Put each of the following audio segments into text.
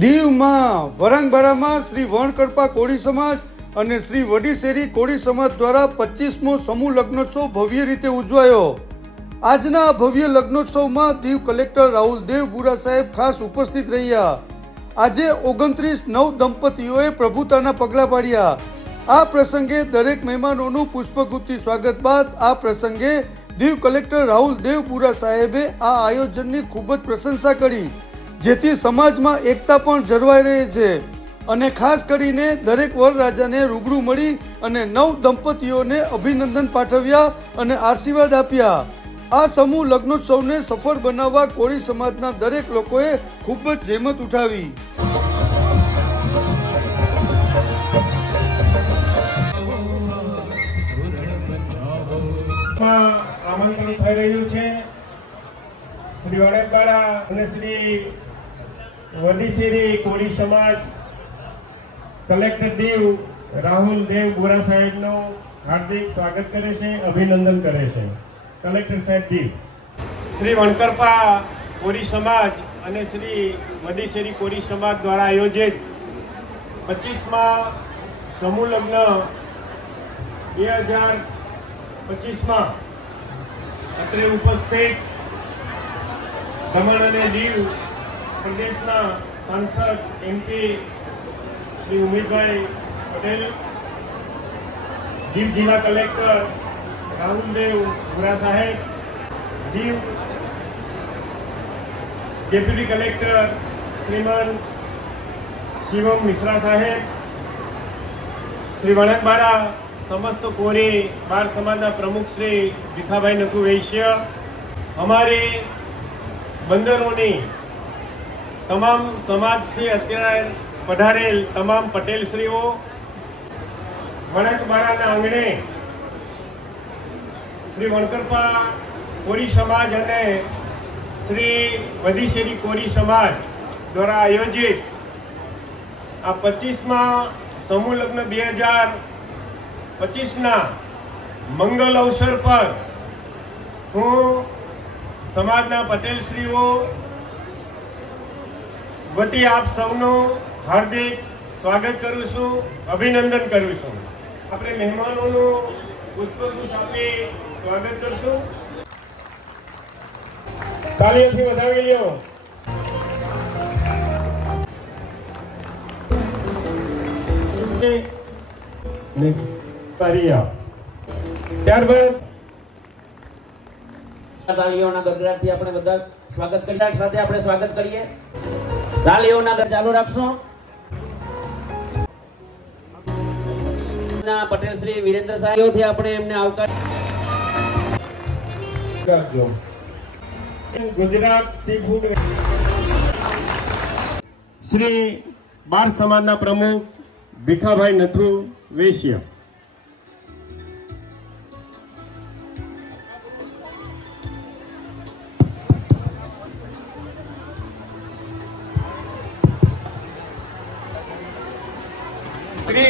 દીવમાં વરાંગબારામાં શ્રી વણકરપા કોળી સમાજ અને શ્રી વડીશેરી કોળી સમાજ દ્વારા 25મો સમૂહ લગ્નોત્સવ ભવ્ય રીતે ઉજવાયો। આજના આ ભવ્ય લગ્નોત્સવમાં દીવ કલેક્ટર રાહુલ દેવ બુરા સાહેબ ખાસ ઉપસ્થિત રહ્યા। આજે 29 નવ દંપતીઓએ પ્રભુતાના પગલાં પાડ્યા। આ પ્રસંગે દરેક મહેમાનોનું પુષ્પગુચ્છથી સ્વાગત બાદ આ પ્રસંગે દીવ કલેક્ટર રાહુલ દેવ બુરા સાહેબે આ આયોજનની ખૂબ જ પ્રશંસા કરી, જેથી સમાજમાં એકતા પણ જળવાઈ રહે છે અને ખાસ કરીને દરેક વરરાજાને રૂબરૂ મળી અને નવ દંપતીઓને અભિનંદન પાઠવ્યા અને આશીર્વાદ આપ્યા। આ સમૂહ લગ્નોત્સવને સફળ બનાવવા કોળી સમાજના દરેક લોકોએ ખૂબ જ જહેમત ઉઠાવી। આમંત્રણ થઈ રહ્યું છે શ્રી વણકરપા અને શ્રી વડીશેરી કોળી સમાજ કલેક્ટર દીવ રાહુલ દેવ બુરા સાહેબનું હાર્દિક સ્વાગત કરે છે, અભિનંદન કરે છે। કલેક્ટર સાહેબ દીવ શ્રી વણકરપા કોળી સમાજ અને શ્રી વડીશેરી કોળી સમાજ દ્વારા આયોજિત 25મા સમૂહ લગ્ન 2025માં અત્રે ઉપસ્થિત દમણ અને દીવ પ્રદેશના સાંસદ MP શ્રી ઉમેશભાઈ પટેલ, દીવ જિલ્લા કલેક્ટર રાહુલ દેવ બુરા સાહેબ, દીવ ડેપ્યુટી કલેક્ટર શ્રીમાન શિવમ મિશ્રા સાહેબ, શ્રી વણકબારા समस्त कोरी बार समाज प्रमुख श्री भीखाभाई नथु वैश्य, हमारे बंदरों ने तमाम समाज थी अत्यारे पधारेल तमाम पटेल श्रीओ वणकबारा आंगणे श्री वणकरपा कोरी समाज अने श्री वडीशेरी कोरी समाज द्वारा आयोजित आ 25मा समूह लग्न 2025 मंगल अवसर पर हूँ समाजना पटेलश्रीओ वती आप सौनो हार्दिक स्वागत करूँ छूं, अभिनंदन करूँ छूं। अपने मेहमानों पुष्पगुच्छ आपी स्वागत करशुं। तालीओथी વધાવી લ્યો। ત્યારબાદ તાલીઓના ગગડાટથી આપણે બધા સ્વાગત કરીએ, સાથે આપણે સ્વાગત કરીએ। તાલીઓના ગગડાટ ચાલુ રાખશો। ના પટેલ શ્રી વિરેન્દ્ર સાહેબથી આપણે એમને આવકાર કરજો। ગુજરાત સી ફૂડ શ્રી બાર સમાજના પ્રમુખ ભીખાભાઈ નથુ વૈશ્ય, श्री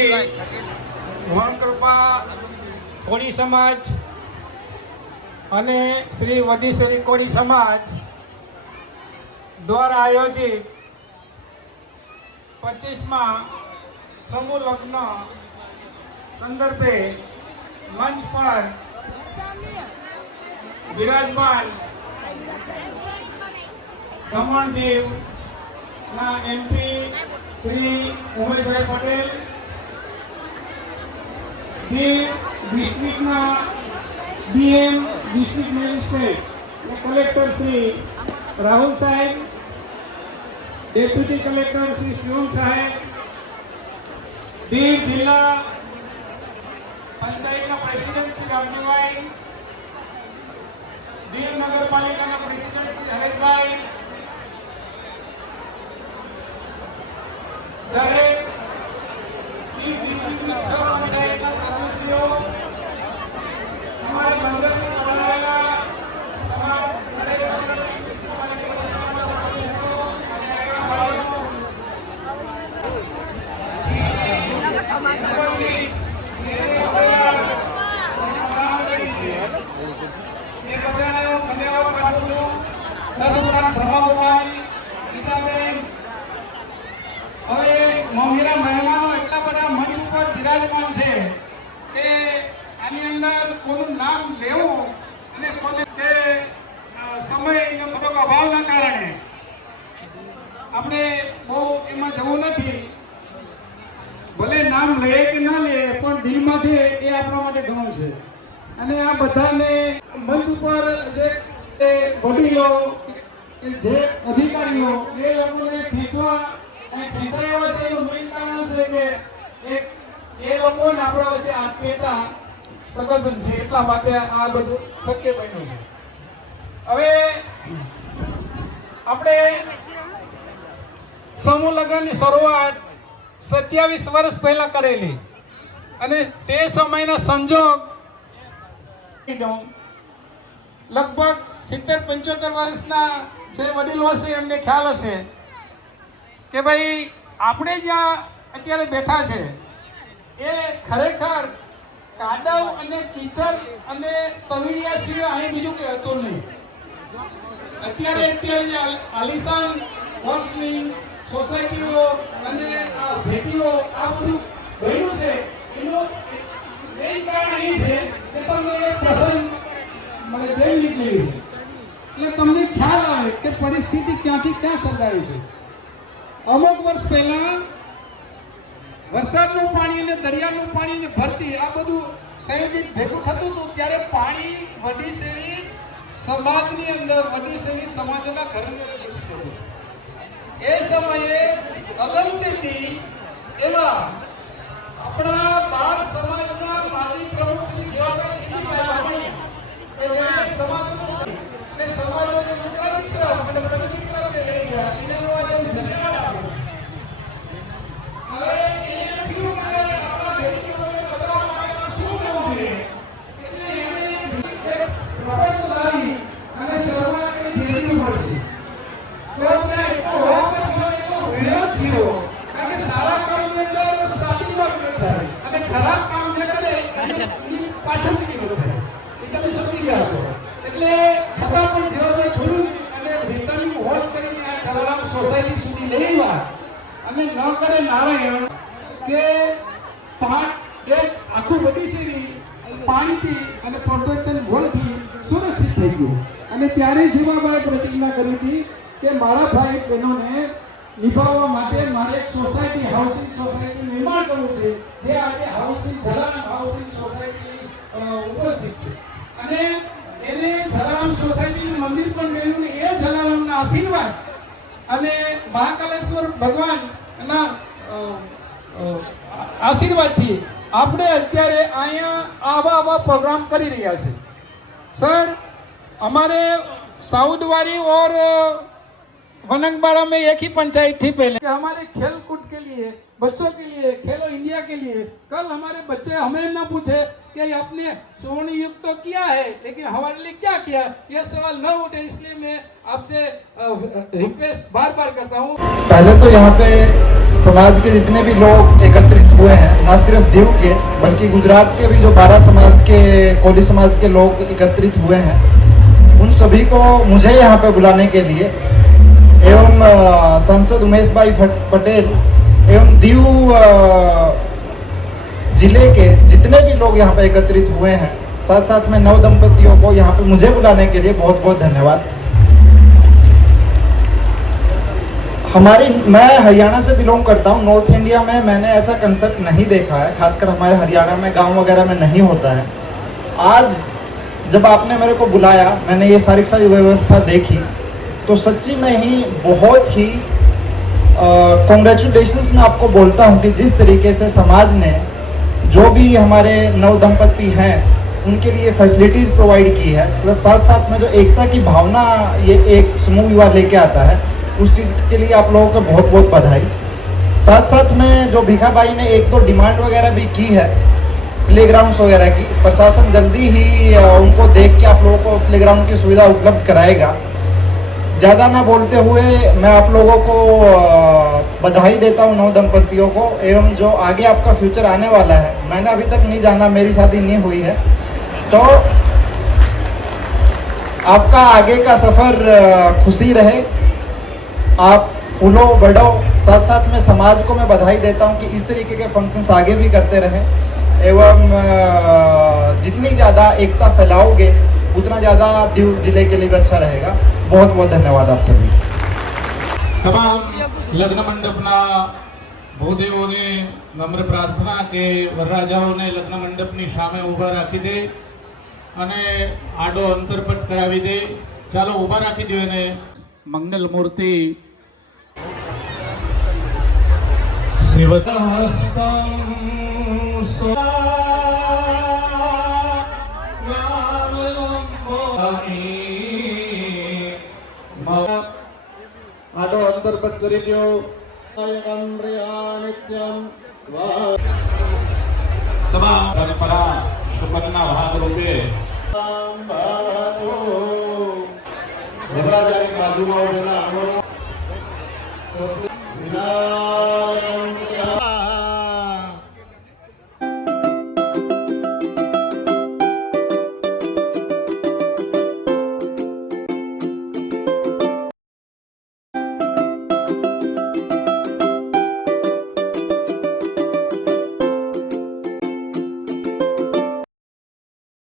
वणकरपा कोળી समाज અને શ્રી વડીશેરી કોળી સમાજ દ્વારા આયોજિત 25મા समूह लग्न संदर्भे मंच पर विराजमान दमण दीव ना MP श्री उमेशभाई पटेल, दीव डिस्ट्रिक्ट ना DM district magistrate collector Shri Rahul Saheb, deputy collector Shri Shivam Saheb, Diu जिला पंचायत प्रेसिडेंट श्री रामजीभाई, दीव नगर पालिका प्रेसिडेंट श्री हरेशभाई, दरेक दीव डिस्ट्रिक्ट 6 पंचायत सरपंचों, हमारे मंडल में पधारेला समाज दरेक हमारे प्रदेशના પ્રદેશો અને આગેવાનો સમયનો થોડોક અભાવના કારણે આપણે બહુ એમાં જવું નથી. ભલે નામ લે કે ના લે પણ દિલમાં છે એ આપણા માટે ઘણું છે. અને આ બધાને મંચ ઉપર જે વડીલો જે અધિકારીઓ એ લોકોને ખેંચાયા છે એનું મેઇન કારણ છે કે એ લોકોને આપણા વચ્ચે આત્મીયતા સંગઠન છે એટલા માટે આ બધું શક્ય બન્યું છે. હવે આપણે સમૂહ લગ્નની શરૂઆત 27 વર્ષ પહેલા કરેલી અને તે સમયના સંજોગ લગભગ 70-75 વર્ષના જે વડીલો હશે એમને ખ્યાલ હશે કે ભાઈ આપણે જ્યાં અત્યારે બેઠા છે એ ખરેખર કાદવ અને કીચડ અને તવીડિયા સિવાય અહીં બીજું કંઈ હતું નહીં. અત્યારે જે આલિશાન વર્ષની સોસાયટીઓ અને આ જેટીઓ આ બધું બન્યું છે એનું મેઇન કારણ એ છે કે તમને એ પ્રસંગ મને 2 મિનિટ લેવી છે એટલે તમને ખ્યાલ આવે કે પરિસ્થિતિ ક્યાંથી ક્યાં સર્જાઈ છે. અમુક વર્ષ પહેલા વરસાદનું પાણી અને દરિયાનું પાણી અને ભરતી આ બધું સંયોજિત ભેગું થતું હતું ત્યારે પાણી વડીશેરી સમાજની અંદર વડીશેરી સમાજના ઘરની અંદર ઘૂસી જતું. એ સમયે અગમચેતી એવા આપણા 12 સમાજના માજી પ્રમુખ શ્રી જેવાભાઈ સિંહભાઈ કે જેણે સમાજનો અને સમાજોને મિત્ર અને પ્રતિનિધિ તરફ લઈ ગયા એને હું આજે ધન્યવાદ આપું છું. હવે એને કીધું કે આપણા બેટીઓને બતાવવા માટે શું કરવું જોઈએ એટલે એમણે એક પ્રબંધ લાવી અને શરૂઆત કરી જેટી ઉપરથી. તો ત્યાં એટલો હોપ થયો એટલો વિરોધ થયો કારણ કે સારા કામની અંદર સ્ટાર્ટિંગમાં વિરોધ થાય અને ખરાબ કામ જે કરે એની પાછળથી વિરોધ થાય. એ તમે સમજી ગયા છો. એટલે છતાં પણ જેવાભાઈ છોડ્યું અને રિટર્નિંગ હોલ કરીને આ જલારામ સોસાયટી સુધી લઈ આવ્યા અને ન કરે નારાયણ કે એક આખું વડીશેરી પાણીથી અને પ્રોટેક્શન વોલથી સુરક્ષિત થઈ ગયું. અને ત્યારે જેવાભાઈ પ્રતિજ્ઞા કરી હતી કે મારા ભાઈ બહેનોને નિભાવવા માટે મારે એક સોસાયટી હાઉસિંગ સોસાયટી નિર્માણ કરવું છે જે આજે હાઉસિંગ જલારામ હાઉસિંગ સોસાયટી ઉપસ્થિત છે. અને એને જલારામ સોસાયટીનું મંદિર પણ બન્યું ને એ જલારામના આશીર્વાદ અને મહાકાલેશ્વર ભગવાનના આશીર્વાદથી આપણે અત્યારે અહીંયા આવા પ્રોગ્રામ કરી રહ્યા છે. સર हमारे साउदवारी और वनंगबाड़ा में एक ही पंचायत थी पहले कि हमारे खेल कूद के लिए बच्चों के लिए खेलो इंडिया के लिए कल हमारे बच्चे हमें ना पूछे कि आपने स्वर्ण युग तो किया है लेकिन हमारे लिए क्या किया, ये सवाल न उठे इसलिए मैं आपसे रिक्वेस्ट बार बार करता हूँ. पहले तो यहाँ पे समाज के जितने भी लोग एकत्रित हुए हैं, ना सिर्फ दीव के बल्कि गुजरात के भी जो 12 समाज के कोली समाज के लोग एकत्रित हुए हैं, उन सभी को मुझे यहाँ पे बुलाने के लिए एवं सांसद उमेश भाई पटेल एवं दीव जिले के जितने भी लोग यहाँ पे एकत्रित हुए हैं, साथ साथ में नव दंपतियों को यहाँ पे मुझे बुलाने के लिए बहुत बहुत धन्यवाद. मैं हरियाणा से बिलोंग करता हूँ. नॉर्थ इंडिया में मैंने ऐसा कंसेप्ट नहीं देखा है, खासकर हमारे हरियाणा में गांव वगैरह में नहीं होता है. आज जब आपने मेरे को बुलाया, मैंने ये सारी व्यवस्था देखी तो सच्ची में ही बहुत ही कॉन्ग्रेचुलेशंस मैं आपको बोलता हूँ कि जिस तरीके से समाज ने जो भी हमारे नव दंपति हैं उनके लिए फैसिलिटीज़ प्रोवाइड की है, प्लस साथ साथ में जो एकता की भावना ये एक समूह विवाह लेके आता है, उस चीज़ के लिए आप लोगों को बहुत बहुत बधाई. साथ साथ में जो भीखा बाई ने 1-2 डिमांड वगैरह भी की है प्लेग्राउंड्स वगैरह की, प्रशासन जल्दी ही उनको देख के आप लोगों को प्लेग्राउंड की सुविधा उपलब्ध कराएगा. ज़्यादा ना बोलते हुए मैं आप लोगों को बधाई देता हूँ नव दंपतियों को, एवं जो आगे आपका फ्यूचर आने वाला है, मैंने अभी तक नहीं जाना, मेरी शादी नहीं हुई है, तो आपका आगे का सफ़र खुशी रहे, आप फूलो बढ़ो. साथ साथ में समाज को मैं बधाई देता हूँ कि इस तरीके के फंक्शंस आगे भी करते रहें एवं जितनी ज़्यादा एकता फैलाओगे उतना ज़्यादा दीव जिले के लिए भी अच्छा रहेगा। बहुत बहुत धन्यवाद आप सभी। તમામ લગ્ન મંડપના ભૂદેવોને નમ્ર પ્રાર્થના કે વરરાજાઓને લગ્ન મંડપની સામે ઊભા રાખી દે અને આડો અંતરપટ કરાવી દે. ચાલો ઊભા રાખી દો એને. મંગલ મૂર્તિ આડો અંતરપટ કરી દો. તમામ પરંપરા સુકનના ભાગરૂપે વરરાજાની બાજુમાં ઉભેલા